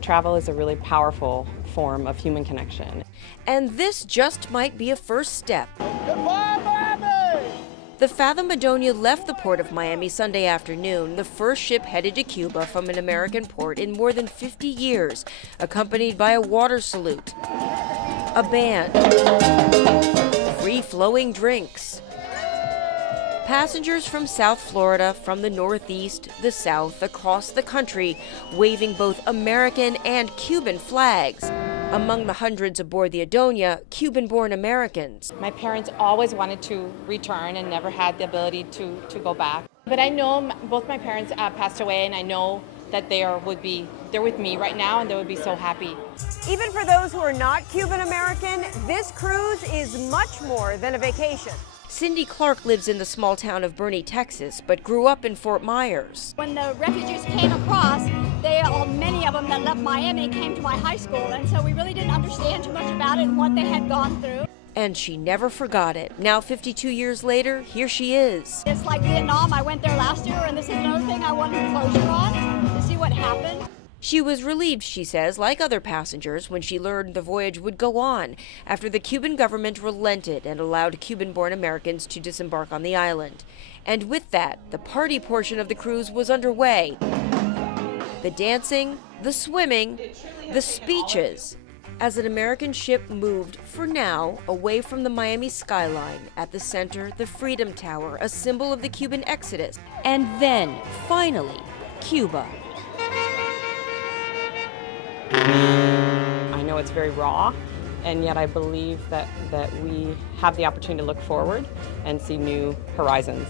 Travel is a really powerful form of human connection. And this just might be a first step. Goodbye, Miami! The Fathom Madonia left the port of Miami Sunday afternoon, the first ship headed to Cuba from an American port in more than 50 years, accompanied by a water salute, a band, free-flowing drinks. Passengers from South Florida, from the Northeast, the South, across the country, waving both American and Cuban flags. Among the hundreds aboard the Adonia, Cuban-born Americans. My parents always wanted to return and never had the ability to go back. But I know both my parents passed away, and I know that they're with me right now, and they would be so happy. Even for those who are not Cuban American, this cruise is much more than a vacation. Cindy Clark lives in the small town of Boerne, Texas, but grew up in Fort Myers. When the refugees came across, many of them that left Miami came to my high school, and so we really didn't understand too much about it and what they had gone through. And she never forgot it. Now, 52 years later, here she is. It's like Vietnam. I went there last year, and this is another thing I wanted closure on, to see what happened. She was relieved, she says, like other passengers, when she learned the voyage would go on after the Cuban government relented and allowed Cuban-born Americans to disembark on the island. And with that, the party portion of the cruise was underway. The dancing, the swimming, the speeches, as an American ship moved, for now, away from the Miami skyline. At the center, the Freedom Tower, a symbol of the Cuban exodus. And then, finally, Cuba. I know it's very raw, and yet I believe that we have the opportunity to look forward and see new horizons.